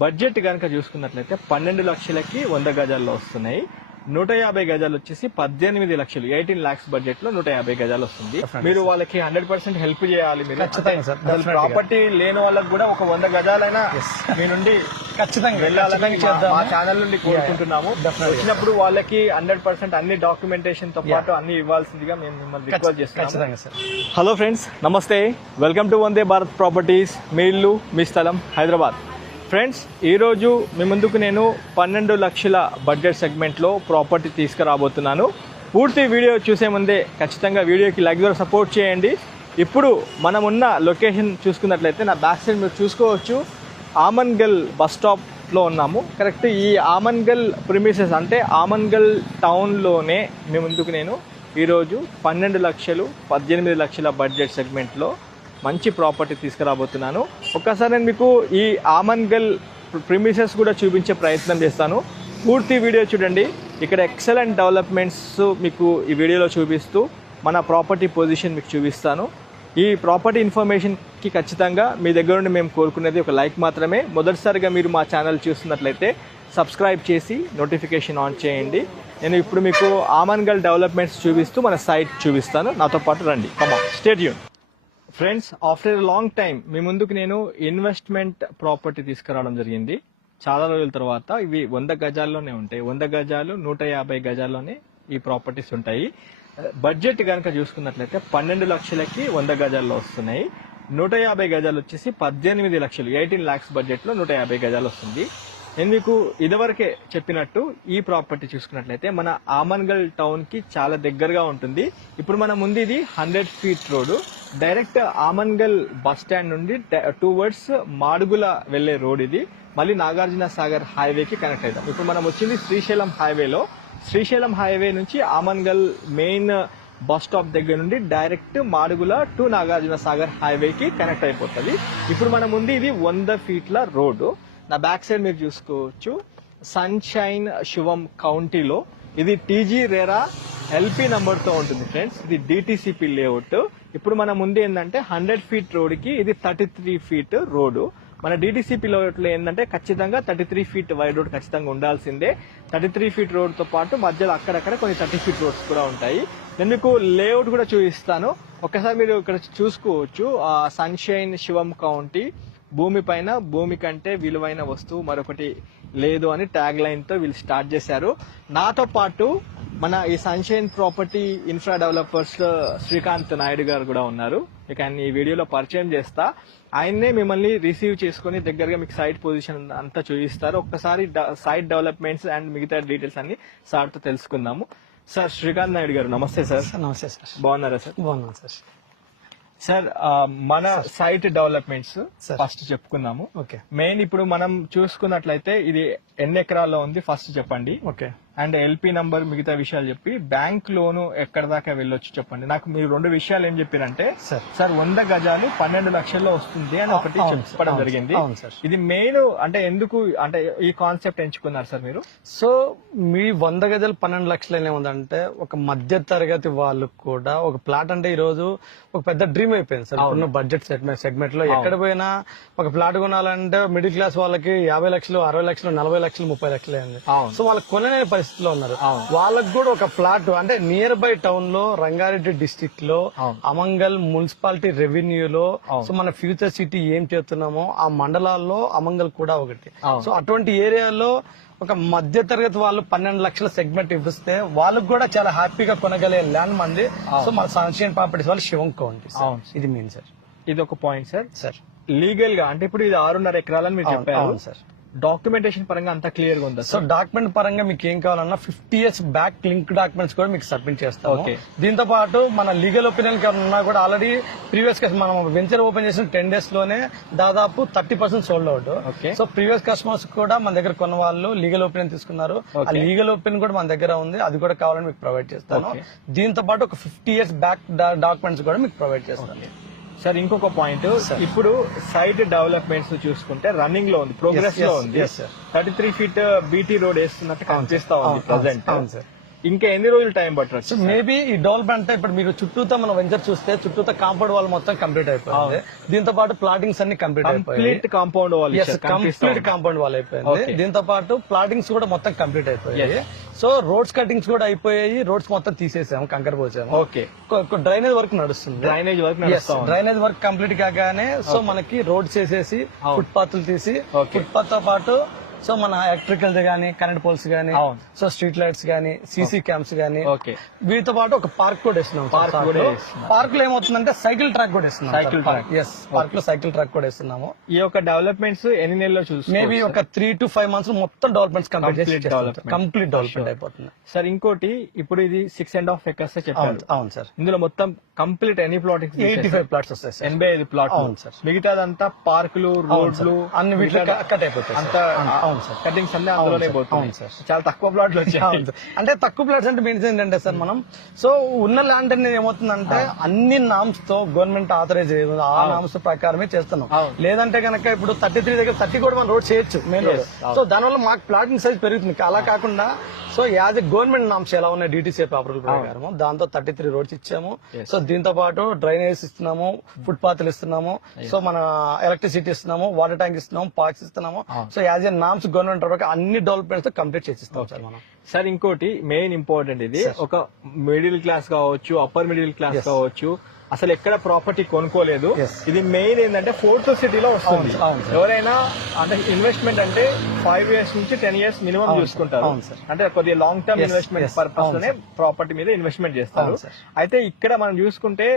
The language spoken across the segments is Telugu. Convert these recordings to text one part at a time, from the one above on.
బడ్జెట్ కనుక చూసుకున్నట్లయితే 12 లక్షలకి 100 గజాల్లో వస్తున్నాయి. 150 గజాలు వచ్చేసి 18 లక్షలు 18 lakhs బడ్జెట్ లో 150 గజాలు వస్తుంది. మీరు వాళ్ళకి 100% హెల్ప్ చేయాలి. మీరు ప్రాపర్టీ లేని వాళ్ళకి కూడా ఒక 100 గజాలైనా మీ నుండి ఖచ్చితంగా వెళ్ళాలని మా ఛానల్ నుండి కోరుకుంటున్నాము. వచ్చినప్పుడు వాళ్ళకి 100% అన్ని డాక్యుమెంటేషన్ తో పాటు అన్ని ఇవ్వాల్సిందిగా మేము మిమ్మల్ని రిక్వెస్ట్ చేస్తున్నాము. హలో ఫ్రెండ్స్, నమస్తే. Welcome to Vande Bharat properties. మీ ఇల్లు మీ స్థలం హైదరాబాద్. ఫ్రెండ్స్, ఈరోజు మీ ముందుకు నేను 12 లక్షల బడ్జెట్ సెగ్మెంట్లో ప్రాపర్టీ తీసుకురాబోతున్నాను. పూర్తి వీడియో చూసే ముందే ఖచ్చితంగా వీడియోకి లైక్ ద్వారా సపోర్ట్ చేయండి. ఇప్పుడు మనం ఉన్న లొకేషన్ చూసుకున్నట్లయితే నా బ్యాక్ సైడ్ మీరు చూసుకోవచ్చు, ఆమన్గల్ బస్ స్టాప్లో ఉన్నాము. కరెక్ట్ ఈ ఆమన్గల్ ప్రిమిసెస్ అంటే ఆమన్గల్ టౌన్లోనే మీ ముందుకు నేను ఈరోజు 12 లక్షలు 18 లక్షల బడ్జెట్ సెగ్మెంట్లో మంచి ప్రాపర్టీ తీసుకురాబోతున్నాను. ఒక్కసారి నేను మీకు ఈ ఆమన్గల్ ప్రిమిసెస్ కూడా చూపించే ప్రయత్నం చేస్తాను. పూర్తి వీడియో చూడండి. ఇక్కడ ఎక్సలెంట్ డెవలప్మెంట్స్ మీకు ఈ వీడియోలో చూపిస్తూ మన ప్రాపర్టీ పొజిషన్ మీకు చూపిస్తాను. ఈ ప్రాపర్టీ ఇన్ఫర్మేషన్కి ఖచ్చితంగా మీ దగ్గర నుండి మేము కోరుకునేది ఒక లైక్ మాత్రమే. మొదటిసారిగా మీరు మా ఛానల్ చూస్తున్నట్లయితే సబ్స్క్రైబ్ చేసి నోటిఫికేషన్ ఆన్ చేయండి. నేను ఇప్పుడు మీకు ఆమన్గల్ డెవలప్మెంట్స్ చూపిస్తూ మన సైట్ చూపిస్తాను. నాతో పాటు రండి. Stay tune. Friends, after a long time మీ ముందుకు నేను ఇన్వెస్ట్మెంట్ ప్రాపర్టీ తీసుకురావడం జరిగింది. చాలా రోజుల తర్వాత ఇవి 100 గజాల్లోనే ఉంటాయి. 100 గజాలు 150 గజాల్లోనే ఈ ప్రాపర్టీస్ ఉంటాయి. బడ్జెట్ కనుక చూసుకున్నట్లయితే 12 లక్షలకి 100 గజాల్లో వస్తున్నాయి. 150 గజాలు వచ్చేసి 18 లక్షలు 18 lakhs బడ్జెట్లో 150 గజాలు వస్తుంది. నేను మీకు ఇదివరకే చెప్పినట్టు ఈ ప్రాపర్టీ చూసుకున్నట్లయితే మన ఆమన్గల్ టౌన్ కి చాలా దగ్గరగా ఉంటుంది. ఇప్పుడు మన ముందు ఇది 100 feet road. Direct Amangal bus stand నుండి టువర్డ్స్ మాడుగుల వెళ్లే రోడ్ ఇది. మళ్ళీ నాగార్జున సాగర్ హైవేకి కనెక్ట్ అవుతాం. ఇప్పుడు మనం వచ్చింది శ్రీశైలం హైవేలో. శ్రీశైలం హైవే నుంచి ఆమన్గల్ మెయిన్ బస్ స్టాప్ దగ్గర నుండి డైరెక్ట్ మాడుగుల టు నాగార్జున సాగర్ హైవేకి కనెక్ట్ అయిపోతుంది. ఇప్పుడు మన ముందు ఇది 100 feet రోడ్డు. నా బ్యాక్ సైడ్ మీరు చూసుకోవచ్చు, సన్షైన్ శివం కౌంటీలో ఇది టీజీ రేరా ఎల్పీ నంబర్ తో ఉంటుంది. ఫ్రెండ్స్, ఇది డిటిసిపి లేఅవుట్. ఇప్పుడు మన ముందు ఏంటంటే 100 feet రోడ్ కి ఇది 33 feet రోడ్డు. మన డిటిసిపి లేఅవుట్ లో ఏంటంటే ఖచ్చితంగా 33 feet వైడ్ రోడ్ ఖచ్చితంగా ఉండాల్సిందే. 33 feet రోడ్ తో పాటు మధ్యలో అక్కడక్కడ కొన్ని 30 feet రోడ్స్ కూడా ఉంటాయి. నేను మీకు లేఅవుట్ కూడా చూపిస్తాను. ఒక్కసారి మీరు ఇక్కడ చూసుకోవచ్చు, సన్షైన్ శివం కౌంటీ. భూమి పైన భూమి కంటే విలువైన వస్తువు మరొకటి లేదు అని ట్యాగ్ లైన్ తో వీళ్ళు స్టార్ట్ చేశారు. నాతో పాటు మన ఈ sunshine property infra developers Srikanth Naidu గారు కూడా ఉన్నారు. మీకు ఆయన ఈ వీడియోలో పరిచయం చేస్తా. ఆయన్నే మిమ్మల్ని రిసీవ్ చేసుకుని దగ్గరగా మీకు సైట్ పొజిషన్ అంతా చూపిస్తారు. ఒక్కసారి సైట్ డెవలప్మెంట్స్ అండ్ మిగతా డీటెయిల్స్ అన్ని సార్ తో తెలుసుకుందాము. సార్, శ్రీకాంత్ నాయుడు గారు నమస్తే సార్. నమస్తే సార్. బాగున్నారా సార్? బాగున్నాను సార్. సార్, మన సైట్ డెవలప్మెంట్స్ ఫస్ట్ చెప్పుకుందాము. మెయిన్ ఇప్పుడు మనం చూసుకున్నట్లయితే ఇది ఎన్ని ఎకరాల్లో ఉంది ఫస్ట్ చెప్పండి. ఓకే. అండ్ ఎల్పీ నంబర్ మిగతా విషయాలు చెప్పి బ్యాంక్ లోను ఎక్కడ దాకా వెళ్ళొచ్చు చెప్పండి. నాకు మీరు 2 విషయాలు ఏం చెప్పారంటే సార్ 100 గజాలు 12 లక్షల్లో వస్తుంది అని ఒకటి చెప్పడం జరిగింది. ఇది మెయిన్ అంటే ఎందుకు అంటే ఈ కాన్సెప్ట్ ఎంచుకున్నారు సార్ మీరు? సో మీ 100 గజాలు 12 లక్షలు ఏముందంటే ఒక మధ్య తరగతి వాళ్ళకు కూడా ఒక ప్లాట్ అంటే ఈ రోజు ఒక పెద్ద డ్రీమ్ అయిపోయింది సార్. ఇప్పుడు బడ్జెట్ సెగ్మెంట్ లో ఎక్కడ పోయినా ఒక ప్లాట్ కొనాలంటే మిడిల్ క్లాస్ వాళ్ళకి 50 లక్షలు 60 లక్షలు 40 లక్షలు 30 లక్షలు అయింది. సో వాళ్ళకి కొనలేని పరిస్థితిలో ఉన్నారు. వాళ్ళకి కూడా ఒక ఫ్లాట్ అంటే నియర్ బై టౌన్ లో రంగారెడ్డి డిస్ట్రిక్ట్ లో అమంగల్ మున్సిపాలిటీ రెవెన్యూలో సో మన ఫ్యూచర్ సిటీ ఏం చేస్తున్నామో ఆ మండలాల్లో అమంగల్ కూడా ఒకటి. సో అటువంటి ఏరియాలో ఒక మధ్య తరగతి వాళ్ళు 12 లక్షల సెగ్మెంట్ ఇస్తే వాళ్ళకి కూడా చాలా హ్యాపీగా కొనగలిగే ల్యాండ్ మంది. సో మన సన్షైన్ ప్రాపర్టీస్ వాళ్ళు శివం కౌంటీ. ఇది మెయిన్ సార్. ఇది ఒక పాయింట్ సార్. లీగల్ గా అంటే ఇప్పుడు ఇది 6.5 ఎకరాలని మీరు చెప్పారు సార్. డాక్యుమెంటేషన్ పరంగా అంతా క్లియర్ గా ఉందా? సో డాక్యుమెంట్ పరంగా మీకు ఏం కావాలన్నా 50 years బ్యాక్ లింక్ డాక్యుమెంట్స్ కూడా మీకు సబ్మిట్ చేస్తాం. దీంతో పాటు మన లీగల్ ఒపీనియన్ ఉన్నా కూడా ఆల్రెడీ ప్రీవియస్ మనం వెంచర్ ఓపెన్ చేసిన 10 days లోనే దాదాపు 30% sold out. So previous customers కూడా మన దగ్గర కొన్న వాళ్ళు లీగల్ ఒపీనియన్ తీసుకున్నారు. ఆ లీగల్ ఒపీనియన్ కూడా మన దగ్గర ఉంది, అది కూడా కావాలని మీకు ప్రొవైడ్ చేస్తాను. దీంతో పాటు ఒక 50 years బ్యాక్ డాక్యుమెంట్స్ కూడా మీకు ప్రొవైడ్ చేస్తాను. సార్, ఇంకొక పాయింట్, ఇప్పుడు సైట్ డెవలప్మెంట్స్ చూసుకుంటే రన్నింగ్ లో ఉంది, ప్రోగ్రెస్ లో ఉంది. 33 feet బీటీ రోడ్ వేస్తున్నట్టు కనిపిస్తా ఉంది ప్రజెంట్. ఇంకా ఎన్ని రోజులు టైం పట్టవచ్చు? మేబీ ఈ డెవలప్మెంట్ అంటే ఇప్పుడు మీరు చుట్టూతో మన వెంచర్ చూస్తే చుట్టూతో కాంపౌండ్ వాల్ మొత్తం కంప్లీట్ అయిపోయింది. దీంతో పాటు ప్లాటింగ్స్ అన్ని కంప్లీట్ అయిపోయాయి. Complete compound wall complete compound wall అయిపోయింది. దీంతో పాటు ప్లాటింగ్స్ కూడా మొత్తం కంప్లీట్ అయిపోయాయి. సో రోడ్స్ కటింగ్స్ కూడా అయిపోయాయి. రోడ్స్ మొత్తం తీసేసాము, కంకర పోసాము. ఓకే, డ్రైనేజ్ వర్క్ నడుస్తుంది. డ్రైనేజ్ వర్క్ కంప్లీట్ కాగానే సో మనకి రోడ్స్ వేసేసి ఫుట్ పాత్లు తీసి ఫుట్ పాత్ తో పాటు సో మన ఎలక్ట్రికల్ గానీ, కరెంట్ పోల్స్ గానీ, సో స్ట్రీట్ లైట్స్ గానీ, సీసీ క్యామ్స్ గానీ, వీటితో పాటు ఒక పార్క్ కూడా ఇస్తున్నాం. పార్క్ లో ఏమవుతుందంటే సైకిల్ ట్రాక్ కూడా ఇస్తున్నాం. పార్క్ లో సైకిల్ ట్రాక్ కూడా ఇస్తున్నాము. ఈ యొక్క డెవలప్మెంట్స్ ఎన్ని నెలల్లో చూసి మేబీ ఒక 3 to 5 months మొత్తం డెవలప్మెంట్స్ కంప్లీట్ డెవలప్మెంట్ అయిపోతుంది సార్. ఇంకోటి, ఇప్పుడు ఇది 6.5 acres చెప్పారు. అవును సార్. ఇందులో మొత్తం కంప్లీట్ ఎన్ని ప్లాటింగ్? 85 plots వస్తాయి సార్. 85 ప్లాట్. అవును సార్. మిగతాదంతా పార్కులు, రోడ్లు అన్ని వీటిలో కట్ అయిపోతాయి. అంతా కటింగ్స్ అన్ని అందులోనే పోతాయి. చాలా తక్కువ ప్లాట్లు వచ్చాయి. అంటే తక్కువ ప్లాట్స్ అంటే మీన్స్ ఏంటంటే సార్, మనం సో ఉన్న ల్యాండ్ అనేది ఏమవుతుందంటే అన్ని నామ్స్ తో గవర్నమెంట్ ఆథరైజ్ అయ్యేది, ఆ నామ్స్ ప్రకారమే చేస్తున్నాం. లేదంటే కనుక ఇప్పుడు 33 దగ్గర 30 కూడా మనం రోడ్ చేయొచ్చు, మెయిన్ రోడ్. సో దానివల్ల మాకు ప్లాటింగ్ సైజ్ పెరుగుతుంది. అలా కాకుండా so as a government norms ఎలా ఉన్నాయి DTCA అప్రూవల్ ప్రకారం, దాంతో 33 రోడ్స్ ఇచ్చాము. సో దీంతో పాటు డ్రైనేజ్ ఇస్తున్నాము, ఫుట్ పాత్లు ఇస్తున్నాము, సో మన ఎలక్ట్రిసిటీ ఇస్తున్నాము, వాటర్ ట్యాంక్ ఇస్తున్నాము, పార్క్స్ ఇస్తున్నాము. So as a norms government అన్ని డెవలప్మెంట్స్ కంప్లీట్ చేసిస్తాం సార్ మనం. సార్ ఇంకోటి మెయిన్ ఇంపార్టెంట్, ఇది ఒక మిడిల్ క్లాస్ కావచ్చు, అప్పర్ మిడిల్ క్లాస్ కావచ్చు, అసలు ఎక్కడ ప్రాపర్టీ కొనుక్కోలేదు. ఇది మెయిన్ ఏంటంటే 4th సిటీలో వస్తుంది. ఎవరైనా అంటే ఇన్వెస్ట్మెంట్ అంటే 5 years నుంచి 10 years మినిమం చూసుకుంటారు. అంటే కొద్దిగా లాంగ్ టర్మ్ ఇన్వెస్ట్మెంట్ పర్పస్ లోనే ప్రాపర్టీ మీద ఇన్వెస్ట్మెంట్ చేస్తారు. అయితే ఇక్కడ మనం చూసుకుంటే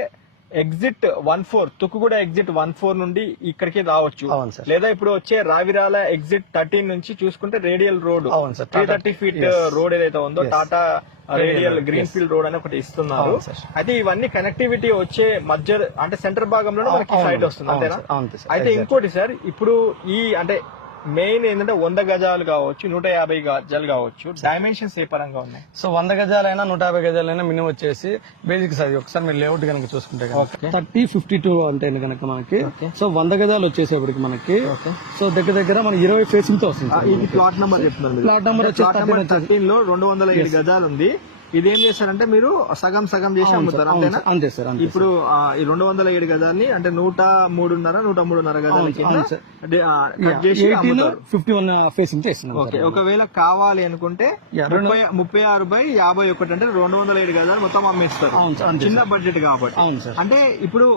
ఎగ్జిట్ 14 తుక్కుగూడ ఎగ్జిట్ 14 నుండి ఇక్కడికి రావచ్చు. లేదా ఇప్పుడు వచ్చే రావిరాల ఎగ్జిట్ 13 నుంచి చూసుకుంటే రేడియల్ రోడ్ 330 feet రోడ్ ఏదైతే ఉందో Tata radial green field road అని ఒకటి ఇస్తున్నారు. అయితే ఇవన్నీ కనెక్టివిటీ వచ్చే మధ్య అంటే సెంటర్ భాగంలో మనకి సైడ్ వస్తుంది, అంతేనా? అయితే ఇంకోటి సార్, ఇప్పుడు ఈ అంటే మెయిన్ ఏంటంటే 100 గజాలు కావచ్చు, 150 గజాలు కావచ్చు, డైమెన్షన్స్ ఏ పరంగా ఉన్నాయి? సో 100 గజాలైనా 150 గజాలైనా మినిమం వచ్చేసి బేసిక్ సైజ్ ఒకసారి మీరు లేఅవుట్ కనుక చూసుకుంటే 30-52 అంటే కనుక మనకి సో 100 గజాలు వచ్చేసేపటికి మనకి సో దగ్గర దగ్గర మన 20 ఫేసింగ్ తో వస్తుంది. ఇది ప్లాట్ నెంబర్ చెప్తున్నారు. ప్లాట్ నెంబర్ వచ్చి 13 లో 207 గజాలు ఉంది. ఇది ఏం చేస్తారంటే మీరు సగం సగం చేసి అమ్ముతారు, అంతేనా? అంతే సార్. ఇప్పుడు ఈ 207 గజాన్ని అంటే 103.5 గజాల కింద కట్ చేసి అమ్ముతారు. 51 ఫేసింగ్ చేస్తున్నాం. ఓకే, ఒకవేళ కావాలి అనుకుంటే 36/51 అంటే 207 గజాలు మొత్తం అమ్మేస్తారు. చిన్న బడ్జెట్ కాబట్టి. అంటే ఇప్పుడు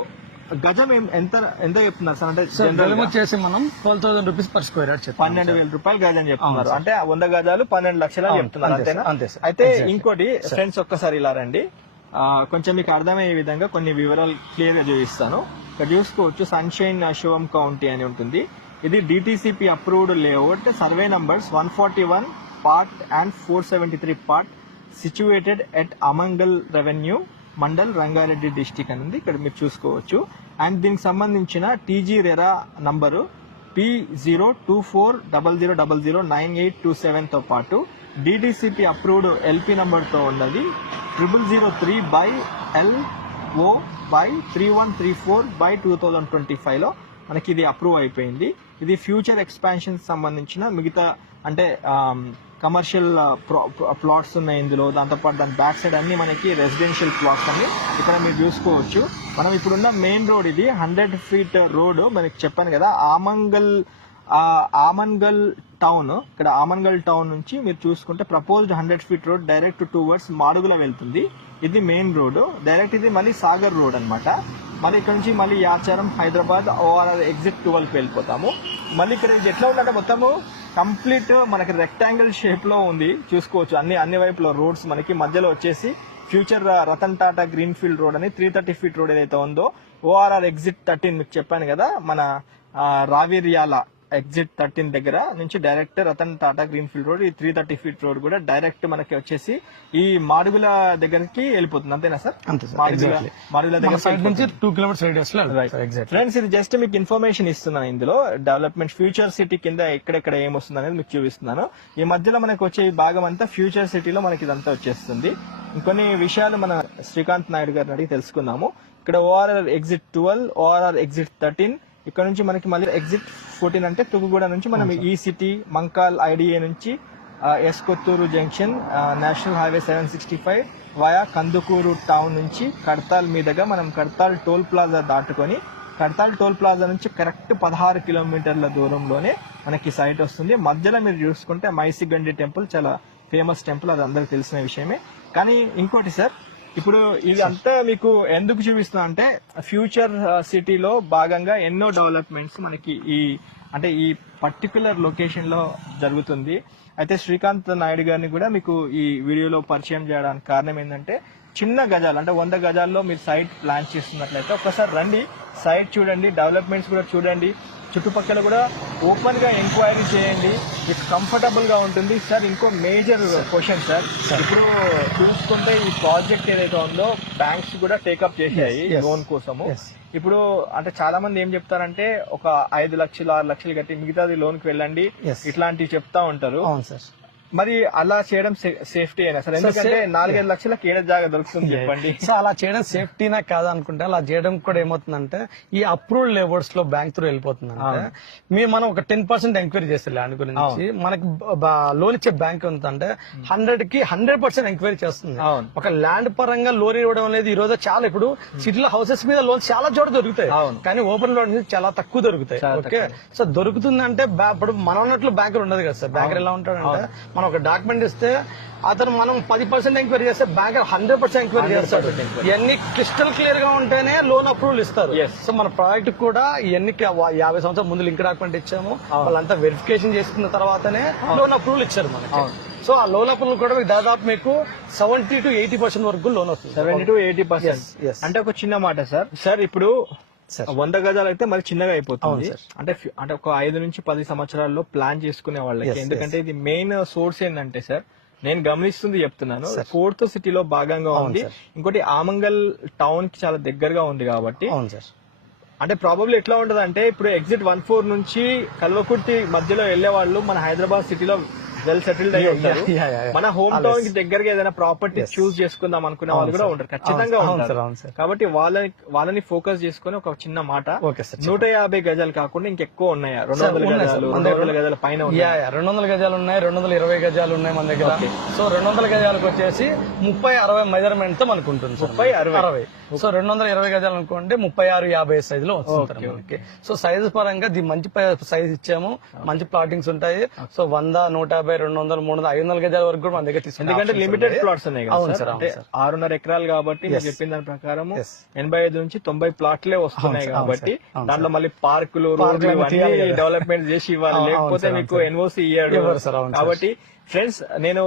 గజం ఎంత ఎంత చెప్తున్నారు సార్? అంటే జనరల్ వచ్చేసి మనం 12,000 రూపీస్ పర్ స్క్వేర్ యార్డ్ చెప్తాం. 12,000 రూపాయలు గజం చెప్తున్నారు. అంటే 100 గజాలు 12 లక్షలు చెప్తున్నారు, అంతేనా? అయితే ఇంకోటి ఫ్రెండ్స్, ఒక్కసారి ఇలా రండి, కొంచెం మీకు అర్థమయ్యే విధంగా కొన్ని వివరాలు క్లియర్ గా చూపిస్తాను. ఇక్కడ చూసుకోవచ్చు, సన్షైన్ శివం కౌంటీ అని ఉంటుంది. ఇది DTCP approved layout, survey numbers 141 part and 473 part, situated at Amangal revenue mandal, Rangareddy district అని ఉంది. ఇక్కడ మీరు చూసుకోవచ్చు. అండ్ దీనికి సంబంధించిన TG రెరా నంబరు P02400009827 తో పాటు DTCP అప్రూవ్డ్ LP నంబర్ తో ఉన్నది 0003/LO/3134/2025 లో మనకి ఇది అప్రూవ్ అయిపోయింది. ఇది ఫ్యూచర్ ఎక్స్పాన్షన్ సంబంధించిన మిగతా అంటే కమర్షియల్ ప్లాట్స్ ఉన్నాయి ఇందులో. దాంతోపాటు దాని బ్యాక్ సైడ్ అన్ని మనకి రెసిడెన్షియల్ ప్లాట్స్ అన్ని ఇక్కడ మీరు చూసుకోవచ్చు. మనం ఇప్పుడున్న మెయిన్ రోడ్ ఇది 100 feet రోడ్. మనకి చెప్పాను కదా, ఆమన్గల్ టౌన్. ఇక్కడ ఆమన్గల్ టౌన్ నుంచి మీరు చూసుకుంటే proposed 100 feet road direct towards Madugula వెళ్తుంది. ఇది మెయిన్ రోడ్ డైరెక్ట్. ఇది మళ్ళీ సాగర్ రోడ్ అన్నమాట. మళ్ళీ ఇక్కడ నుంచి మళ్ళీ యాచారం, హైదరాబాద్ ORR ఎగ్జిట్ 12 కి వెళ్ళిపోతాము. మళ్ళీ ఇక్కడ ఇది ఎట్లా ఉందంటే మొత్తము కంప్లీట్ మనకి రెక్టాంగిల్ షేప్ లో ఉంది. చూసుకోవచ్చు అన్ని వైపులో రోడ్స్. మనకి మధ్యలో వచ్చేసి future Ratan Tata green field road అని 330 feet రోడ్ ఏదైతే ఉందో, ORR ఎగ్జిట్ 13 మీకు చెప్పాను కదా, మన రావిర్యాల ఎగ్జిట్ 13 దగ్గర నుంచి direct Ratan Tata green field road, ఈ 330 feet రోడ్ కూడా డైరెక్ట్ మనకి వచ్చేసి ఈ మాడుగుల దగ్గరికి వెళ్ళిపోతుంది, అంతేనా సార్? మాడుగుల దగ్గర నుంచి 2 kilometers radius లో. ఫ్రెండ్స్, ఇది జస్ట్ మీకు ఇన్ఫర్మేషన్ ఇస్తున్నాను. ఇందులో డెవలప్మెంట్ ఫ్యూచర్ సిటీ కింద ఎక్కడెక్కడ ఏమొస్తుంది అనేది మీకు చూపిస్తున్నాను. ఈ మధ్యలో మనకి వచ్చే భాగం అంతా ఫ్యూచర్ సిటీలో మనకి ఇదంతా వచ్చేస్తుంది. ఇంకొన్ని విషయాలు మన శ్రీకాంత్ నాయుడు గారిని అడిగి తెలుసుకుందాము. ఇక్కడ ORR ఎగ్జిట్ 12, ORR ఎగ్జిట్ 13, ఇక్కడ నుంచి మనకి మళ్ళీ ఎగ్జిట్ 14 అంటే తుగుగూడ నుంచి మనం ఈ సిటీ, మంకాల్, IDA నుంచి S Kothur junction, national highway 765 via Kandukur town నుంచి కడతాల్ మీదుగా మనం కడతాల్ టోల్ ప్లాజా దాటుకొని కడతాల్ టోల్ ప్లాజా నుంచి కరెక్ట్ 16 కిలోమీటర్ల దూరంలోనే మనకి సైట్ వస్తుంది. మధ్యలో మీరు చూసుకుంటే మైసిగండి టెంపుల్ చాలా ఫేమస్ టెంపుల్, అది అందరికి తెలిసిన విషయమే. కానీ ఇంకోటి సార్, ఇప్పుడు ఇది అంతా మీకు ఎందుకు చూపిస్తున్నా అంటే ఫ్యూచర్ సిటీలో భాగంగా ఎన్నో డెవలప్మెంట్స్ మనకి ఈ పర్టికులర్ లొకేషన్ లో జరుగుతుంది. అయితే శ్రీకాంత్ నాయుడు గారిని కూడా మీకు ఈ వీడియోలో పరిచయం చేయడానికి కారణం ఏంటంటే చిన్న గజాలు అంటే 100 గజాల్లో మీరు సైట్ ప్లాన్ చేస్తున్నట్లయితే ఒకసారి రండి, సైట్ చూడండి, డెవలప్మెంట్స్ కూడా చూడండి, చుట్టుపక్కల కూడా ఓపెన్ గా ఎంక్వైరీ చేయండి, మీకు కంఫర్టబుల్ గా ఉంటుంది. సార్ ఇంకో మేజర్ క్వశ్చన్ సార్, ఇప్పుడు చూసుకుంటే ఈ ప్రాజెక్ట్ ఏదైతే ఉందో బ్యాంక్స్ కూడా టేకప్ చేశాయి లోన్ కోసము. ఇప్పుడు అంటే చాలా మంది ఏం చెప్తారంటే ఒక 5 లక్షలు 6 లక్షలు కట్టి మిగతాది లోన్ కి వెళ్ళండి ఇట్లాంటివి చెప్తా ఉంటారు. మరి అలా చేయడం సేఫ్టీ అయినా సార్? ఎందుకంటే 4-5 లక్షలకు ఏడ జాగా దొరుకుతుంది చెప్పండి. సో అలా చేయడం సేఫ్టీనా కాదు అనుకుంటే అలా చేయడం కూడా ఏమవుతుందంటే ఈ అప్రూవ్డ్ లేబర్స్ లో బ్యాంక్ త్రూ వెళ్ళిపోతుందంటే మనం ఒక 10% ఎంక్వైరీ చేస్తే ల్యాండ్ గురించి మనకి లోన్ ఇచ్చే బ్యాంక్ ఉందంటే 100కి 100% ఎంక్వైరీ చేస్తుంది. ఒక ల్యాండ్ పరంగా లోన్ ఇవ్వడం అనేది ఈ రోజు చాలా, ఇప్పుడు సిటీలో హౌసెస్ మీద లోన్స్ చాలా చోట దొరుకుతాయి కానీ ఓపెన్ లోన్ చాలా తక్కువ దొరుకుతాయి. ఓకే, సో దొరుకుతుందంటే ఇప్పుడు మనం ఉన్నట్లు బ్యాంకర్ ఉండదు కదా సార్. బ్యాంకర్ ఎలా ఉంటాడంటే మనం ఒక డాక్యుమెంట్ ఇస్తే అతను మనం 10% ఎంక్వైరీ చేస్తే బ్యాంకర్ 100% ఎంక్వైరీ చేస్తాడు. ఇవన్నీ క్రిస్టల్ క్లియర్ గా ఉంటేనే లోన్ అప్రూవల్ ఇస్తారు. సో మన ప్రాజెక్ట్ కూడా ఇవన్నీ 50 సంవత్సరాల ముందు లింక్ డాక్యుమెంట్ ఇచ్చాము, వాళ్ళంతా వెరిఫికేషన్ చేసుకున్న తర్వాతనే లోన్ అప్రూవల్ ఇచ్చారు మనకి. సో ఆ లోన్ అప్రూవల్ కూడా దాదాపు మీకు 70 to 80% వరకు లోన్ వస్తుంది. 70 to 80%. అంటే ఒక చిన్న మాట సార్ ఇప్పుడు 100 గజాలు అయితే మరి చిన్నగా అయిపోతుంది. అంటే ఒక 5 నుంచి 10 సంవత్సరాల్లో ప్లాన్ చేసుకునే వాళ్ళకి, ఎందుకంటే ఇది మెయిన్ సోర్స్ ఏంటంటే సార్ నేను గమనిస్తుంది చెప్తున్నాను, 4th సిటీలో భాగంగా ఉంది. ఇంకోటి ఆమంగల్ టౌన్ కి చాలా దగ్గరగా ఉంది కాబట్టి అంటే ప్రాబబ్లీ ఎట్లా ఉంటది అంటే ఇప్పుడు ఎగ్జిట్ 14 నుంచి కల్వకుర్తి మధ్యలో వెళ్లే వాళ్ళు మన హైదరాబాద్ సిటీలో వెల్ సెటిల్డ్ అయ్యి ఉంటారు. మన హోమ్ టౌన్ కి దగ్గరగా ఏదైనా ప్రాపర్టీ చూస్ చేసుకుందాం అనుకునే వాళ్ళు కూడా ఉంటారు, ఖచ్చితంగా ఉంటారు. కాబట్టి వాళ్ళని ఫోకస్ చేసుకుని ఒక చిన్న మాట, 150 గజాలు కాకుండా ఇంకెక్కువ ఉన్నాయా? 200 గజాలు 200 గజాల పైన 200 గజాలు ఉన్నాయి, 220 గజాలు ఉన్నాయి మన దగ్గర. సో 200 గజాలకు వచ్చేసి 30-60 మెజర్మెంట్ తో మనకు ఉంటుంది. 30-60. సో 220 గజాలు అనుకోండి 36-50 సైజ్ లో వస్తుంది మనకి. సో సైజ్ పరంగా మంచి సైజ్ ఇచ్చాము, మంచి ప్లాటింగ్స్ ఉంటాయి. సో 100, 150, 200, 300, 500 గజాల వరకు కూడా మన దగ్గర తీసుకుంటాం. ఎందుకంటే లిమిటెడ్ ప్లాట్స్ ఉన్నాయి కదా. 6.5 ఎకరాలు కాబట్టి నేను చెప్పిన దాని ప్రకారం 85 నుంచి 90 ప్లాట్లే వస్తున్నాయి కాబట్టి దాంట్లో మళ్ళీ పార్కులు, రోడ్లు డెవలప్మెంట్ చేసి ఇవ్వాలి, లేకపోతే మీకు ఎన్ఓసి ఇయ్యాడు. కాబట్టి ఫ్రెండ్స్ నేను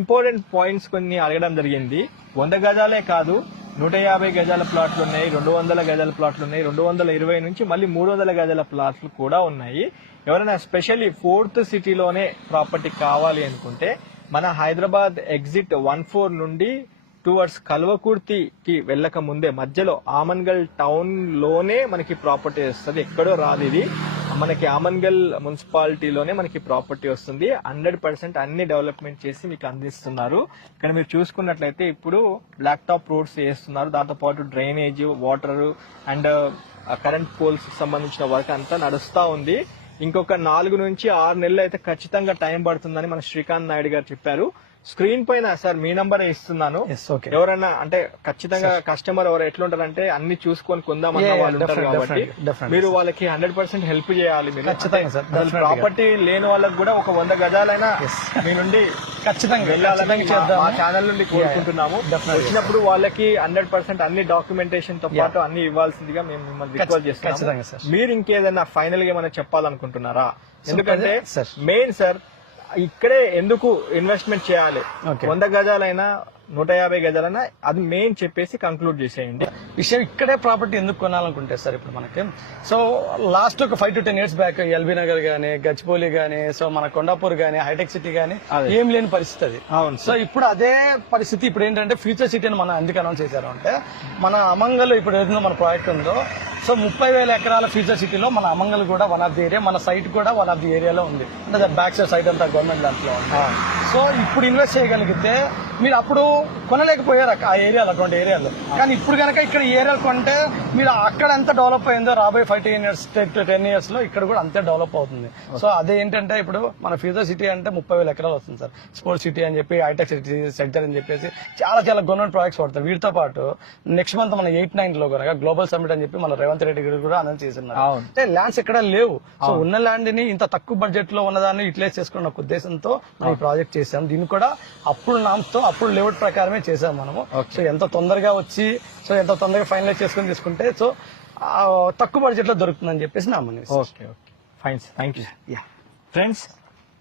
ఇంపార్టెంట్ పాయింట్స్ కొన్ని అడగడం జరిగింది. 100 గజాలే కాదు, 150 గజాల ప్లాట్లు ఉన్నాయి, 200 గజాల ప్లాట్లు ఉన్నాయి, 220 నుంచి మళ్ళీ 300 గజాల ప్లాట్లు కూడా ఉన్నాయి. ఎవరైనా స్పెషల్లీ 4th సిటీలోనే ప్రాపర్టీ కావాలి అనుకుంటే మన హైదరాబాద్ ఎగ్జిట్ 14 నుండి టువర్డ్స్ కల్వకుర్తికి వెళ్ళక ముందే మధ్యలో ఆమన్గల్ టౌన్ లోనే మనకి ప్రాపర్టీ వస్తుంది. ఎక్కడో రాదు ఇది, మనకి ఆమన్గల్ మున్సిపాలిటీలోనే మనకి ప్రాపర్టీ వస్తుంది. 100% అన్ని డెవలప్మెంట్ చేసి మీకు అందిస్తున్నారు. ఇక్కడ మీరు చూసుకున్నట్లయితే ఇప్పుడు బ్లాక్ టాప్ రోడ్స్ వేస్తున్నారు, దాంతో పాటు drainage, water and current poles సంబంధించిన వర్క్ అంతా నడుస్తా ఉంది. ఇంకొక 4 నుంచి 6 నెలలు అయితే ఖచ్చితంగా టైం పడుతుందని మన శ్రీకాంత్ నాయుడు గారు చెప్పారు. స్క్రీన్ పైన సార్ మీ నంబర్ ఇస్తున్నాను. ఎవరైనా అంటే ఖచ్చితంగా కస్టమర్ ఎవరు ఎట్లుంటారంటే అన్ని చూసుకొని కొందామన్న వాళ్ళు ఉంటారు కాబట్టి మీరు వాళ్ళకి 100% హెల్ప్ చేయాలి. మీరు ప్రాపర్టీ లేని వాళ్ళకి కూడా ఒక 100 గజాలైనా మీ నుండి ఖచ్చితంగా వెళ్ళాలని మా ఛానల్ నుండి కోరుకుంటున్నాము. వచ్చినప్పుడు వాళ్ళకి 100% అన్ని డాక్యుమెంటేషన్ తో పాటు అన్ని ఇవ్వాల్సిందిగా మేము మిమ్మల్ని రిక్వెస్ట్ చేస్తున్నాము. మీరు ఇంకేదైనా ఫైనల్ గా ఏమైనా చెప్పాలనుకుంటున్నారా? ఎందుకంటే మెయిన్ సార్ ఇక్కడే ఎందుకు ఇన్వెస్ట్మెంట్ చేయాలి, 100 గజాలైనా 150 గజాలైనా అది మెయిన్ చెప్పేసి కంక్లూడ్ చేసేయండి. విషయం ఇక్కడే ప్రాపర్టీ ఎందుకు కొనాలనుకుంటే సార్ ఇప్పుడు మనకి సో లాస్ట్ ఒక 5 to 10 years back LB Nagar గానీ, గచ్చిపోలి గానీ, సో మన కొండాపూర్ గానీ, హైటెక్ సిటీ గానీ ఏం లేని పరిస్థితి అది. సో ఇప్పుడు అదే పరిస్థితి ఇప్పుడు ఏంటంటే ఫ్యూచర్ సిటీ అని మనం ఎందుకు అనౌన్స్ చేశారు అంటే మన అమంగల్ ఇప్పుడు ఏదైనా మన ప్రాజెక్ట్ ఉందో సో 30,000 ఎకరాల ఫ్యూచర్ సిటీలో మన అమంగల్ కూడా వన్ ఆఫ్ ది ఏరియా, మన సైట్ కూడా వన్ ఆఫ్ ది ఏరియాలో ఉంది. అంటే బ్యాక్ సైడ్ అంతా గవర్నమెంట్ దాంట్లో ఉంది. సో ఇప్పుడు ఇన్వెస్ట్ చేయగలిగితే మీరు అప్పుడు కొనలేకపోయారు ఆ ఏరియాలో, అటువంటి ఏరియాలో. కానీ ఇప్పుడు కనుక ఇక్కడ ఈ ఏరియాలో కొంటే మీరు అక్కడ ఎంత డెవలప్ అయిందో రాబోయే 10 years లో ఇక్కడ కూడా అంతే డెవలప్ అవుతుంది. సో అదేంటంటే ఇప్పుడు మన ఫ్యూచర్ సిటీ అంటే 30,000 ఎకరాలు వస్తుంది సార్. స్పోర్ట్స్ సిటీ అని చెప్పి, హైటెక్ సిటీ సెక్టర్ అని చెప్పేసి చాలా గవర్నమెంట్ ప్రాజెక్ట్స్ పడతాయి. వీటితో పాటు నెక్స్ట్ మంత్ మన 8-9 లో కనుక గ్లోబల్ సమ్మిట్ అని చెప్పి మన రేవంత్ రెడ్డి గారు కూడా అనౌన్స్ చేస్తున్నారు. అంటే ల్యాండ్స్ ఎక్కడ లేవు. సో ఉన్న ల్యాండ్ ని ఇంత తక్కువ బడ్జెట్ లో ఉన్నదాన్ని యూటిలైజ్ చేసుకున్న ఒక ఉద్దేశంతో మనం ఈ ప్రాజెక్ట్ చేసాం. దీన్ని కూడా అప్పుడు నామ్స్ తో అప్పుడు లేఅవుట్ ప్రకారమే చేసాం మనము. సో ఎంత తొందరగా వచ్చి సో ఎంత తొందరగా ఫైనలైజ్ చేసుకుని తీసుకుంటే సో తక్కువ బడ్జెట్ లో దొరుకుతుందని చెప్పేసి నా మన. Okay okay fine, thank you. Friends,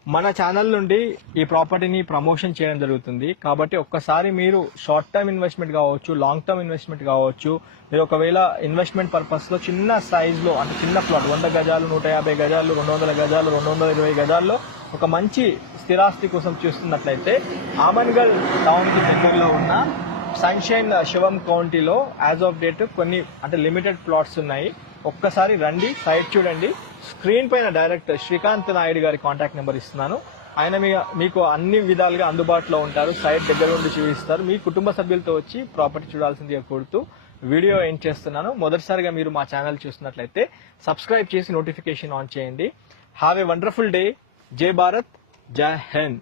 మన ఛానల్ నుండి ఈ ప్రాపర్టీని ప్రమోషన్ చేయడం జరుగుతుంది. కాబట్టి ఒక్కసారి మీరు షార్ట్ టర్మ్ ఇన్వెస్ట్మెంట్ కావచ్చు, లాంగ్ టర్మ్ ఇన్వెస్ట్మెంట్ కావచ్చు, మీరు ఒకవేళ ఇన్వెస్ట్మెంట్ పర్పస్ లో చిన్న సైజ్ లో అంటే చిన్న ప్లాట్ 100 గజాలు, 150 గజాలు, 200 గజాలు, 220 గజాల్లో ఒక మంచి స్థిరాస్తి కోసం చూస్తున్నట్లయితే ఆమన్గల్ టౌన్ కి దగ్గరలో ఉన్న సన్షైన్ శివం కౌంటీలో యాజ్ ఆఫ్ డేట్ కొన్ని అంటే లిమిటెడ్ ప్లాట్స్ ఉన్నాయి. ఒక్కసారి రండి, సైట్ చూడండి. స్క్రీన్ పైన డైరెక్ట్ శ్రీకాంత్ నాయుడు గారి కాంటాక్ట్ నెంబర్ ఇస్తున్నాను. ఆయన మీకు అన్ని విధాలుగా అందుబాటులో ఉంటారు. సైట్ దగ్గర ఉండి చూపిస్తారు. మీ కుటుంబ సభ్యులతో వచ్చి ప్రాపర్టీ చూడాల్సిందిగా కోరుతూ వీడియో ఎండ్ చేస్తున్నాను. మొదటిసారిగా మీరు మా ఛానల్ చూస్తున్నట్లయితే సబ్స్క్రైబ్ చేసి నోటిఫికేషన్ ఆన్ చేయండి. Have a wonderful day. జై భారత్, జై హింద్.